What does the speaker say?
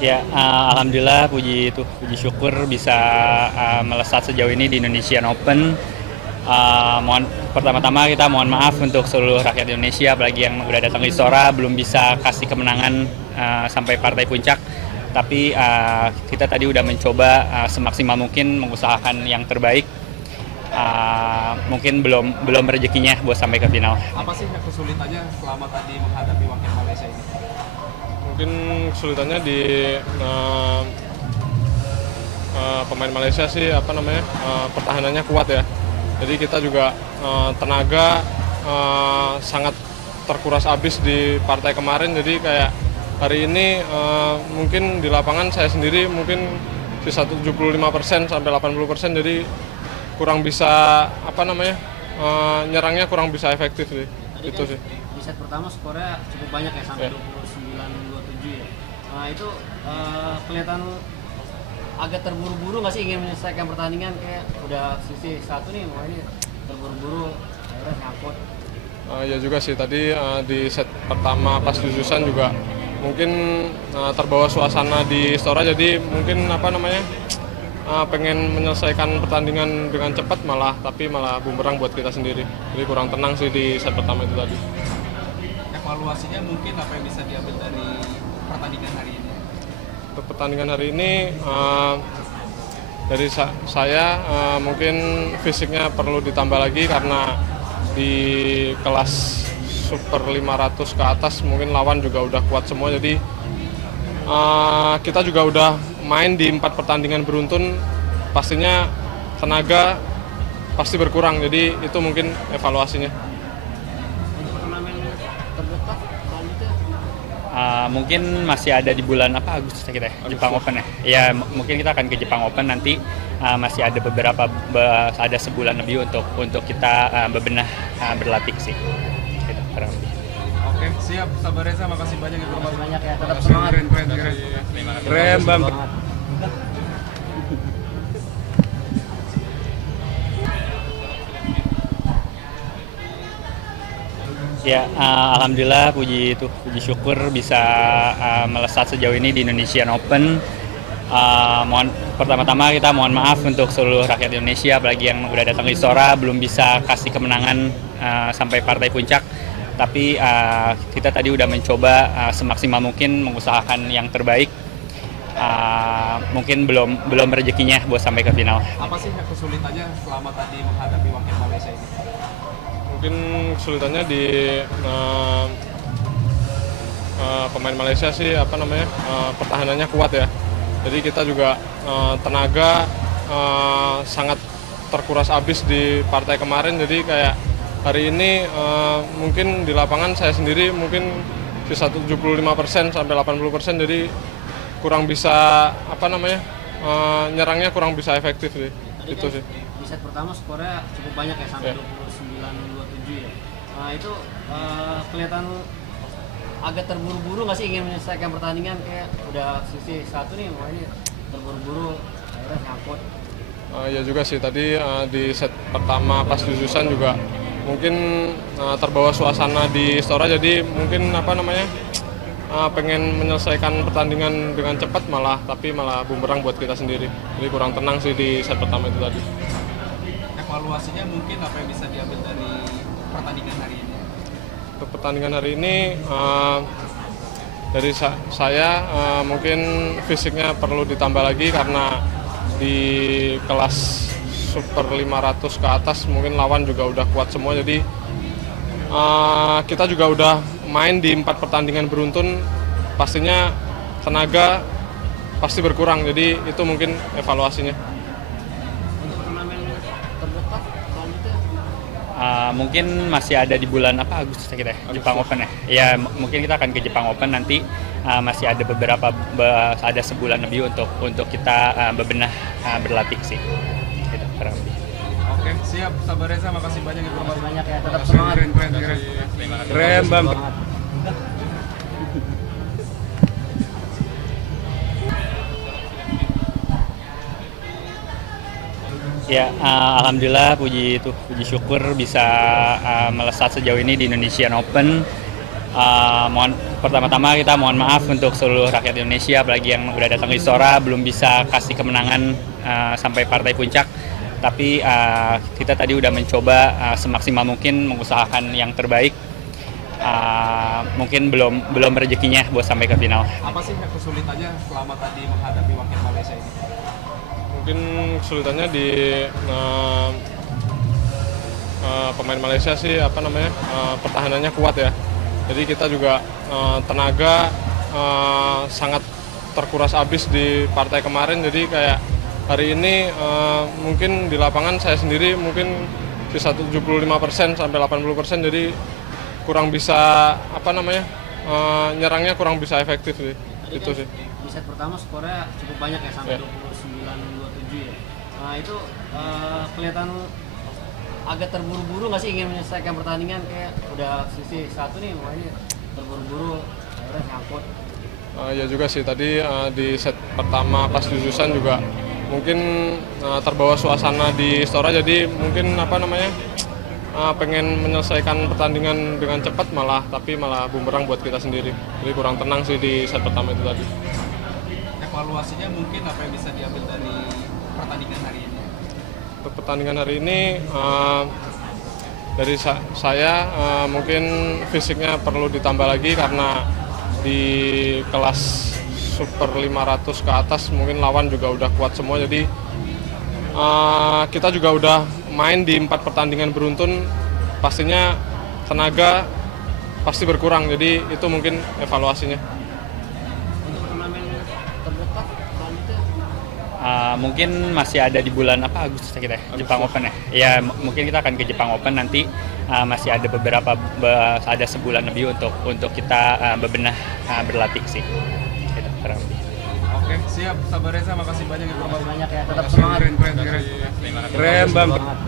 Ya, alhamdulillah puji syukur bisa melesat sejauh ini di Indonesian Open. Pertama-tama kita mohon maaf untuk seluruh rakyat Indonesia, apalagi yang udah datang di Istora belum bisa kasih kemenangan sampai partai puncak. Tapi kita tadi udah mencoba semaksimal mungkin mengusahakan yang terbaik. Mungkin belum rezekinya buat sampai ke final. Apa sih kesulitannya selama tadi menghadapi wakil Malaysia ini? Mungkin kesulitannya di pemain Malaysia sih pertahanannya kuat ya. Jadi kita juga tenaga sangat terkuras habis di partai kemarin. Jadi kayak hari ini mungkin di lapangan saya sendiri mungkin sisa 75% sampai 80%. Jadi kurang bisa nyerangnya kurang bisa efektif sih. Tadi Itu kan sih. di set pertama skornya cukup banyak ya, sampai 29-27 ya. Nah itu kelihatan agak terburu-buru nggak sih ingin menyelesaikan pertandingan, kayak udah sisi satu nih, wah ini terburu-buru akhirnya nyangkut. Ya juga sih tadi di set pertama pas Jujusan juga mungkin terbawa suasana di Istora, jadi mungkin pengen menyelesaikan pertandingan dengan cepat malah bumerang buat kita sendiri. Jadi kurang tenang sih di set pertama itu tadi. Evaluasinya mungkin apa yang bisa diambil dari pertandingan hari ini? Untuk pertandingan hari ini dari saya mungkin fisiknya perlu ditambah lagi karena di kelas super 500 ke atas mungkin lawan juga udah kuat semua, jadi kita juga udah main di 4 pertandingan beruntun, pastinya tenaga pasti berkurang, jadi itu mungkin evaluasinya. Untuk turnamen terdekat selanjutnya Mungkin masih ada di bulan Agustus ya kita ya, Jepang Open ya. Ya mungkin kita akan ke Jepang Open nanti, masih ada ada sebulan lebih untuk kita bebenah berlatih sih. Gitu, kurang lebih. Oke, siap. Sabar Reza, makasih banyak informasi. banyak ya, tetap semangat. Keren Bang. Semangat. Ya, alhamdulillah puji syukur bisa melesat sejauh ini di Indonesian Open. Pertama-tama kita mohon maaf untuk seluruh rakyat Indonesia, apalagi yang udah datang di Istora belum bisa kasih kemenangan sampai partai puncak. Tapi kita tadi udah mencoba semaksimal mungkin mengusahakan yang terbaik. Mungkin belum rezekinya buat sampai ke final. Apa sih kesulitannya selama tadi menghadapi wakil Malaysia ini? Mungkin kesulitannya di pemain Malaysia sih pertahanannya kuat ya. Jadi kita juga tenaga sangat terkuras habis di partai kemarin. Jadi kayak hari ini mungkin di lapangan saya sendiri mungkin sisa 75% sampai 80%. Jadi kurang bisa nyerangnya kurang bisa efektif sih. Tadi Itu kan sih. di set pertama skornya cukup banyak ya, sampai 29-27 ya. Nah itu kelihatan agak terburu-buru nggak sih ingin menyelesaikan pertandingan, kayak udah sisi satu nih, wah ini terburu-buru akhirnya nyangkut. Ya juga sih tadi di set pertama pas Jujusan juga mungkin terbawa suasana di Istora, jadi mungkin pengen menyelesaikan pertandingan dengan cepat malah bumerang buat kita sendiri. Jadi kurang tenang sih di set pertama itu tadi. Evaluasinya mungkin apa yang bisa diambil dari pertandingan hari ini? Untuk pertandingan hari ini dari saya mungkin fisiknya perlu ditambah lagi karena di kelas super 500 ke atas mungkin lawan juga udah kuat semua, jadi kita juga udah main di 4 pertandingan beruntun, pastinya tenaga pasti berkurang, jadi itu mungkin evaluasinya. Untuk turnamen terdekat selanjutnya Mungkin masih ada di bulan Agustus ya kita ya, Jepang Open ya. Ya mungkin kita akan ke Jepang Open nanti, masih ada ada sebulan lebih untuk kita bebenah berlatih sih. Gitu, kurang lebih. Oke, siap. Sabar Reza, makasih banyak informasi. banyak ya, tetap semangat. Keren Bang. Semangat. Ya, alhamdulillah puji syukur bisa melesat sejauh ini di Indonesian Open. pertama-tama kita mohon maaf untuk seluruh rakyat Indonesia, apalagi yang udah datang ke Istora, belum bisa kasih kemenangan sampai partai puncak. Tapi kita tadi udah mencoba semaksimal mungkin mengusahakan yang terbaik. Mungkin belum rezekinya buat sampai ke final. Apa sih kesulitannya selama tadi menghadapi wakil Malaysia ini? Mungkin kesulitannya di pemain Malaysia sih pertahanannya kuat ya. Jadi kita juga tenaga sangat terkuras habis di partai kemarin. Jadi kayak hari ini mungkin di lapangan saya sendiri mungkin bisa 75% sampai 80%. Jadi kurang bisa nyerangnya kurang bisa efektif sih. Itu sih. Di set pertama skornya cukup banyak ya sampai Yeah. 29-27 ya. Nah itu kelihatan agak terburu-buru nggak sih ingin menyelesaikan pertandingan, kayak udah sisi satu nih, wah ini terburu-buru akhirnya nyangkut. Ya juga sih tadi di set pertama pas Jujusan juga mungkin terbawa suasana di Istora, jadi mungkin pengen menyelesaikan pertandingan dengan cepat malah bumerang buat kita sendiri. Jadi kurang tenang sih di set pertama itu tadi. Evaluasinya mungkin apa yang bisa diambil dari pertandingan hari ini? Untuk pertandingan hari ini dari saya mungkin fisiknya perlu ditambah lagi karena di kelas super 500 ke atas mungkin lawan juga udah kuat semua, jadi kita juga udah main di 4 pertandingan beruntun, pastinya tenaga pasti berkurang, jadi itu mungkin evaluasinya. Untuk turnamen terdekat selanjutnya Mungkin masih ada di bulan Agustus kita ya, Jepang Open ya. Ya mungkin kita akan ke Jepang Open nanti, masih ada ada sebulan lebih untuk kita bebenah berlatih sih. Gitu, kurang lebih. Oke, siap. Sabar Reza, makasih banyak informasi. banyak ya, tetap Makasih, semangat. keren. Keren, Bang. Semangat.